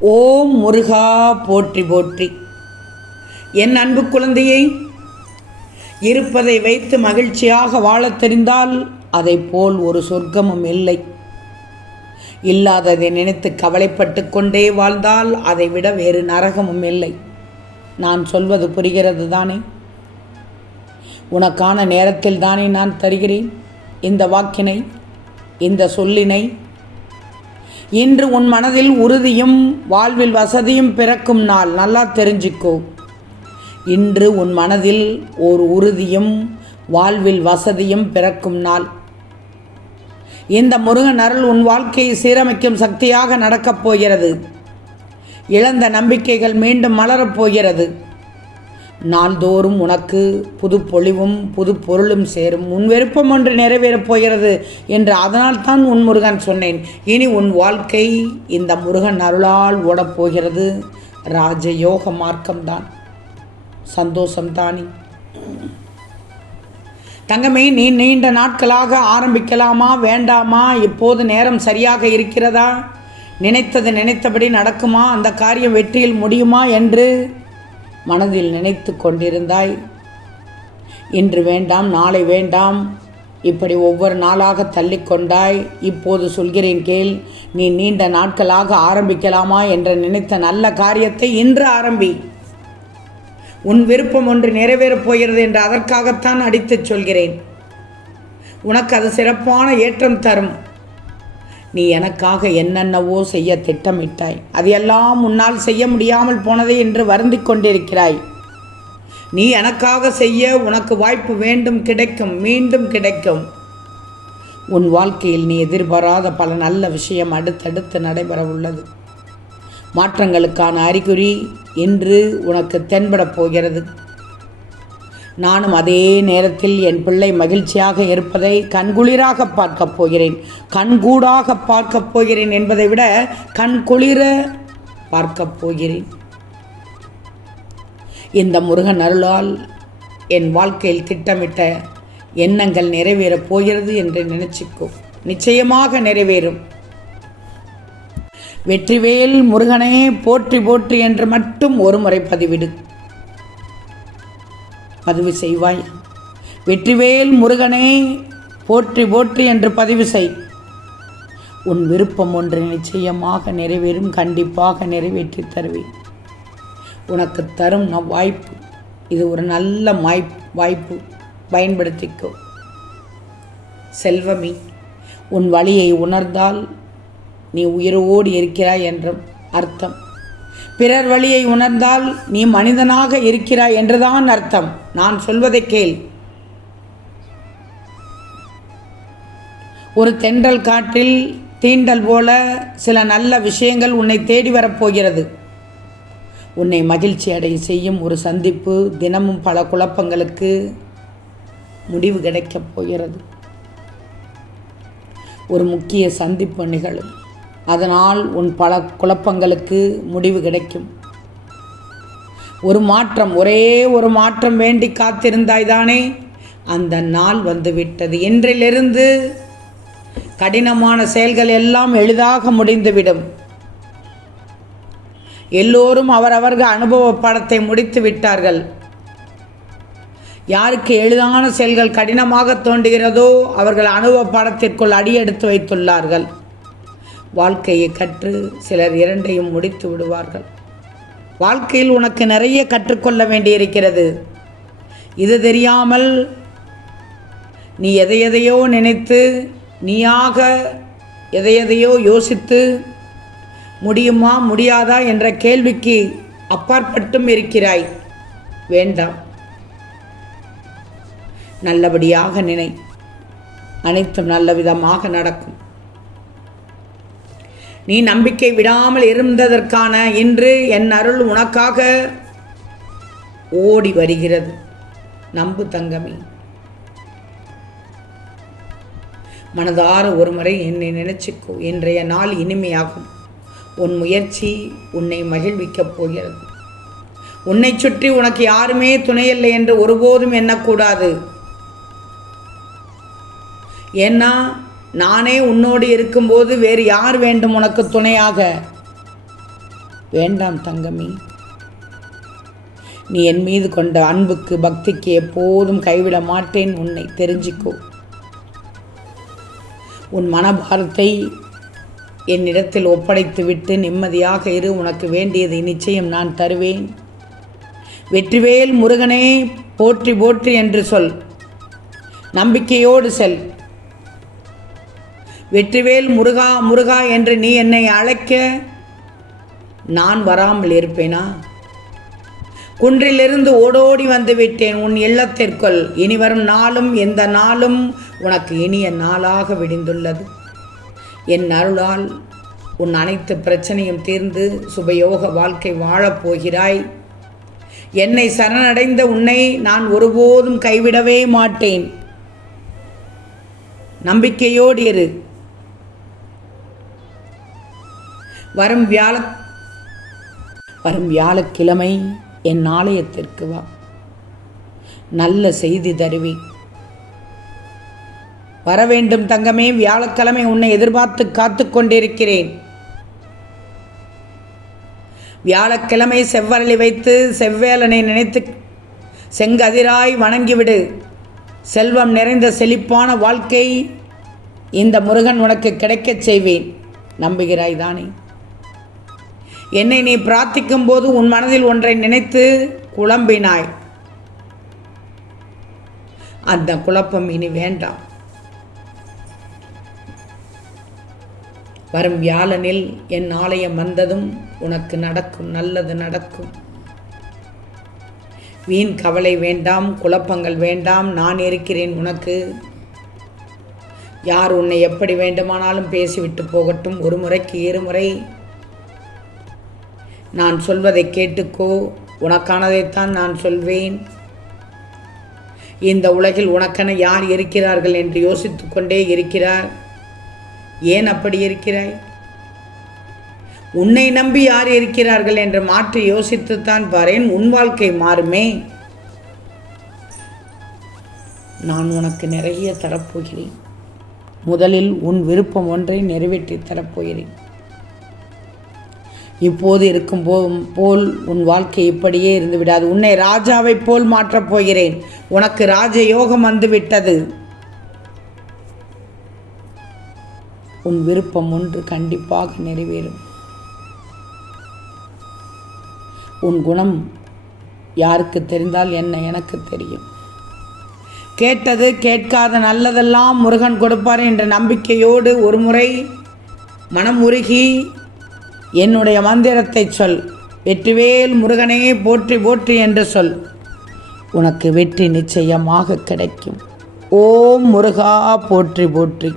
ஓம் முருகா போற்றி போற்றி. என் அன்பு குழந்தையை, இருப்பதை வைத்து மகிழ்ச்சியாக வாழத் தெரிந்தால் அதை போல் ஒரு சொர்க்கமும் இல்லை. இல்லாததை நினைத்து கவலைப்பட்டு கொண்டே வாழ்ந்தால் அதை விட வேறு நரகமும் இல்லை. நான் சொல்வது புரிகிறது தானே? உனக்கான நேரத்தில் தானே நான் தருகிறேன் இந்த வாக்கினை, இந்த சொல்லினை. இன்று உன் மனதில் உறுதியும் வாழ்வில் வசதியும் பிறக்கும் நாள். நல்லா தெரிஞ்சுக்கோ. இன்று உன் மனதில் ஒரு உறுதியும் வாழ்வில் வசதியும் பிறக்கும் நாள். இந்த முருகன் அருள் உன் வாழ்க்கையை சீரமைக்கும் சக்தியாக நடக்கப் போகிறது. இழந்த நம்பிக்கைகள் மீண்டும் மலரப் போகிறது. நாள்தோறும் உனக்கு புது பொலிவும் புது பொருளும் சேரும். உன் விருப்பம் ஒன்று நிறைவேறப் போகிறது என்று அதனால் தான் உன் முருகன் சொன்னேன். இனி உன் வாழ்க்கை இந்த முருகன் அருளால் ஓடப்போகிறது. ராஜயோக மார்க்கம்தான். சந்தோஷம்தானே தங்கமே? நீ நீண்ட நாட்களாக ஆரம்பிக்கலாமா வேண்டாமா? இப்போது நேரம் சரியாக இருக்கிறதா? நினைத்தது நினைத்தபடி நடக்குமா? அந்த காரியம் வெற்றியில் முடியுமா என்று மனதில் நினைத்து கொண்டிருந்தாய். இன்று வேண்டாம், நாளை வேண்டாம், இப்படி ஒவ்வொரு நாளாக தள்ளிக்கொண்டாய். இப்போது சொல்கிறேன் கேள். நீ நீண்ட நாட்களாக ஆரம்பிக்கலாமா என்று நினைத்த நல்ல காரியத்தை இன்று ஆரம்பி. உன் விருப்பம் ஒன்று நிறைவேறப் போகிறது என்று அதற்காகத்தான் அடித்துச் சொல்கிறேன். உனக்கு அது சிறப்பான ஏற்றம் தரும். நீ எனக்காக என்னென்னவோ செய்ய திட்டமிட்டாய். அது எல்லாம் உன்னால் செய்ய முடியாமல் போனதே என்று வருந்திக் கொண்டிருக்கிறாய். நீ எனக்காக செய்ய உனக்கு வாய்ப்பு வேண்டும், கிடைக்கும், மீண்டும் கிடைக்கும். உன் வாழ்க்கையில் நீ எதிர்பாராத பல நல்ல விஷயம் அடுத்தடுத்து நடைபெற உள்ளது. மாற்றங்களுக்கான அறிகுறி இன்று உனக்கு தென்படப் போகிறது. நானும் அதே நேரத்தில் என் பிள்ளை மகிழ்ச்சியாக இருப்பதை கண்குளிராக பார்க்கப் போகிறேன். கண்கூடாக பார்க்கப் போகிறேன் என்பதை விட கண்குளிர பார்க்கப் போகிறேன். இந்த முருகன் அருளால் என் வாழ்க்கையில் திட்டமிட்ட எண்ணங்கள் நிறைவேறப் போகிறது என்று நினைச்சிக்கோ. நிச்சயமாக நிறைவேறும். வெற்றிவேல் முருகனே போற்றி போற்றி என்று மட்டும் ஒரு முறை பதிவு செய்வாய். வெற்றிவேல் முருகனே போற்றி போற்றி என்று பதிவு செய். உன் விருப்பம் ஒன்று நிச்சயமாக நிறைவேறும். கண்டிப்பாக நிறைவேற்றி தருவேன். உனக்கு தரும் வாய்ப்பு இது ஒரு நல்ல வாய்ப்பு. பயன்படுத்திக்கோ. செல்வமி, உன் வழியை உணர்ந்தால் நீ உயிரோடு இருக்கிறாய் என்றும் அர்த்தம். பிறர் வழியை உணர்ந்தால் நீ மனிதனாக இருக்கிறாய் என்றுதான் அர்த்தம். நான் சொல்வதை கேள். ஒரு தென்றல் காற்றில் தீண்டல் போல சில நல்ல விஷயங்கள் உன்னை தேடி வரப்போகிறது. உன்னை மகிழ்ச்சி அடைய செய்யும் ஒரு சந்திப்பு. தினமும் பல குழப்பங்களுக்கு முடிவு கிடைக்கப் போகிறது. ஒரு முக்கிய சந்திப்பு நிகழும். அதனால் உன் பல குழப்பங்களுக்கு முடிவு கிடைக்கும். ஒரு மாற்றம், ஒரே ஒரு மாற்றம் வேண்டி காத்திருந்தாய்தானே? அந்த நாள் வந்துவிட்டது. இன்றிலிருந்து கடினமான செயல்கள் எல்லாம் எளிதாக முடிந்துவிடும். எல்லோரும் அவரவர்கள் அனுபவ பாடத்தை முடித்து விட்டார்கள். யாருக்கு எளிதான செயல்கள் கடினமாக தோன்றுகிறதோ அவர்கள் அனுபவ பாடத்திற்குள் அடியெடுத்து வைத்துள்ளார்கள். வாழ்க்கையை கற்று சிலர் இரண்டையும் முடித்து விடுவார்கள். வாழ்க்கையில் உனக்கு நிறைய கற்றுக்கொள்ள வேண்டியிருக்கிறது. இது தெரியாமல் நீ எதையெதையோ நினைத்து, நீயாக எதையெதையோ யோசித்து முடியுமா முடியாதா என்ற கேள்விக்கு அப்பாற்பட்டும் இருக்கிறாய். வேண்டாம். நல்லபடியாக நினை. அனைத்தும் நல்ல விதமாக நடக்கும். நீ நம்பிக்கை விடாமல் இருந்ததற்கான இன்று என் அருள் உனக்காக ஓடி வருகிறது. நம்பு தங்கமே. மனதார ஒரு முறை என்னை நினைச்சுக்கோ. இன்றைய நாள் இனிமையாகும். உன் முயற்சி உன்னை மகிழ்விக்கப் போகிறது. உன்னை சுற்றி உனக்கு யாருமே துணையில்லை என்று ஒருபோதும் எண்ணக்கூடாது. ஏன்னா நானே உன்னோடு இருக்கும்போது வேறு யார் வேண்டும் உனக்கு துணையாக? வேண்டாம் தங்கமே. நீ என் மீது கொண்ட அன்புக்கு பக்திக்கு எப்போதும் கைவிட மாட்டேன். உன்னை தெரிஞ்சிக்கோ. உன் மனபாரத்தை என்னிடத்தில் ஒப்படைத்து விட்டு நிம்மதியாக இரு. உனக்கு வேண்டியதை நிச்சயம் நான் தருவேன். வெற்றிவேல் முருகனே போற்றி போற்றி என்று சொல். நம்பிக்கையோடு செல். வெற்றிவேல் முருகா முருகா என்று நீ என்னை அழைக்க நான் வராமல் இருப்பேனா? குன்றிலிருந்து ஓடோடி வந்து விட்டேன் உன் இல்லத்திற்குள். இனி வரும் நாளும் எந்த நாளும் உனக்கு இனிய நாளாக விடிந்துள்ளது. என் அருளால் உன் அனைத்து பிரச்சனையும் தீர்ந்து சுபயோக வாழ்க்கை வாழப்போகிறாய். என்னை சரணடைந்த உன்னை நான் ஒருபோதும் கைவிடவே மாட்டேன். நம்பிக்கையோடு இரு. வரும் வியாழக்கிழமை என் ஆலயத்திற்கு வா. நல்ல செய்தி தருவேன். வர வேண்டும் தங்கமே. வியாழக்கிழமை உன்னை எதிர்பார்த்து காத்து கொண்டிருக்கிறேன். வியாழக்கிழமை செவ்வரளி வைத்து செவ்வேலனை நினைத்து செங்கதிராய் வணங்கிவிடு. செல்வம் நிறைந்த செழிப்பான வாழ்க்கை இந்த முருகன் உனக்கு கிடைக்கச் செய்வேன். நம்புகிறாய் தானே? என்னை நீ பிரார்த்திக்கும் போது உன் மனதில் ஒன்றை நினைத்து குழம்பினாய். அந்த குழப்பம் இனி வேண்டாம். வரும் வியாழனில் என் ஆலயம் வந்ததும் உனக்கு நடக்கும், நல்லது நடக்கும். வீண் கவலை வேண்டாம், குழப்பங்கள் வேண்டாம். நான் இருக்கிறேன் உனக்கு. யார் உன்னை எப்படி வேண்டுமானாலும் பேசிவிட்டு போகட்டும். ஒரு முறைக்கு இருமுறை நான் சொல்வதை கேட்டுக்கோ. உனக்கானதைத்தான் நான் சொல்வேன். இந்த உலகில் உனக்கென யார் இருக்கிறார்கள் என்று யோசித்து கொண்டே இருக்கிறார். ஏன் அப்படி இருக்கிறாய்? உன்னை நம்பி யார் இருக்கிறார்கள் என்று மாற்றி யோசித்துத்தான் பாரேன். உன் வாழ்க்கை மாறுமே. நான் உனக்கு நிறைய தரப்போகிறேன். முதலில் உன் விருப்பம் ஒன்றை நிறைவேற்றி தரப்போகிறேன். இப்போது இருக்கும் போல் உன் வாழ்க்கை இப்படியே இருந்து விடாது. உன்னை ராஜாவை போல் மாற்றப் போகிறேன். உனக்கு ராஜயோகம் வந்துவிட்டது. உன் விருப்பம் ஒன்று கண்டிப்பாக நிறைவேறும். உன் குணம் யாருக்கு தெரிந்தால் என்ன, எனக்கு தெரியும். கேட்டது கேட்காத நல்லதெல்லாம் முருகன் கொடுப்பார் என்ற நம்பிக்கையோடு ஒரு முறை மனம் உருகி என்னுடைய மந்திரத்தை சொல். வெற்றிவேல் முருகனே போற்றி போற்றி என்று சொல். உனக்கு வெற்றி நிச்சயமாக கிடைக்கும். ஓம் முருகா போற்றி போற்றி.